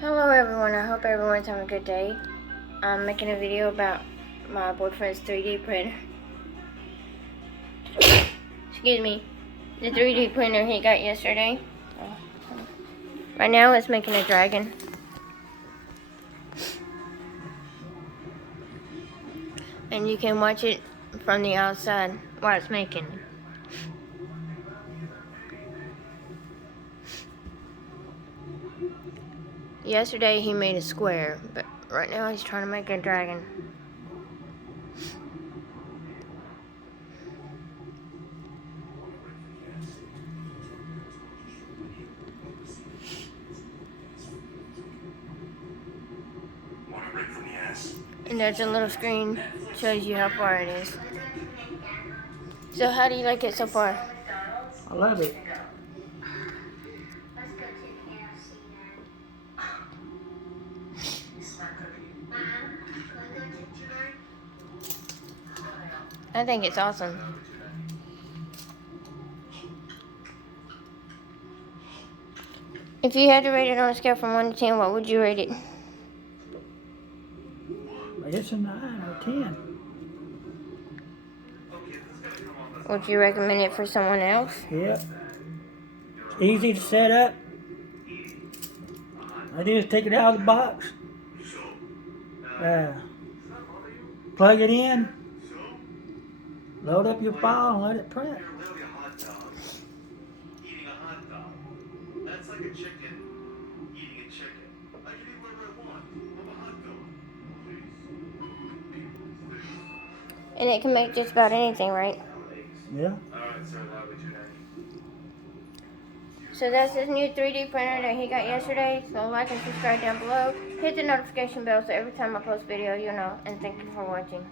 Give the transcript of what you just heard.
Hello everyone, I hope everyone's having a good day. I'm making a video about my boyfriend's 3D printer. Excuse me. The 3D printer he got yesterday. Right now it's making a dragon. And you can watch it from the outside while it's making. Yesterday he made a square, but right now he's trying to make a dragon. And there's a little screen shows you how far it is. So how do you like it so far? I love it. I think it's awesome. If you had to rate it on a scale from 1 to 10, what would you rate it? It's a 9 or 10. Would you recommend it for someone else? Yep. It's easy to set up. I just take it out of the box. Plug it in. Load up your file and let it print. That's like a chicken eating a chicken. I can eat whatever I want. I'm a hot dog. And it can make just about anything, right? Yeah. Alright, sir, how would you like? So that's his new 3D printer that he got yesterday. So like and subscribe down below. Hit the notification bell so every time I post video, you'll know. And thank you for watching.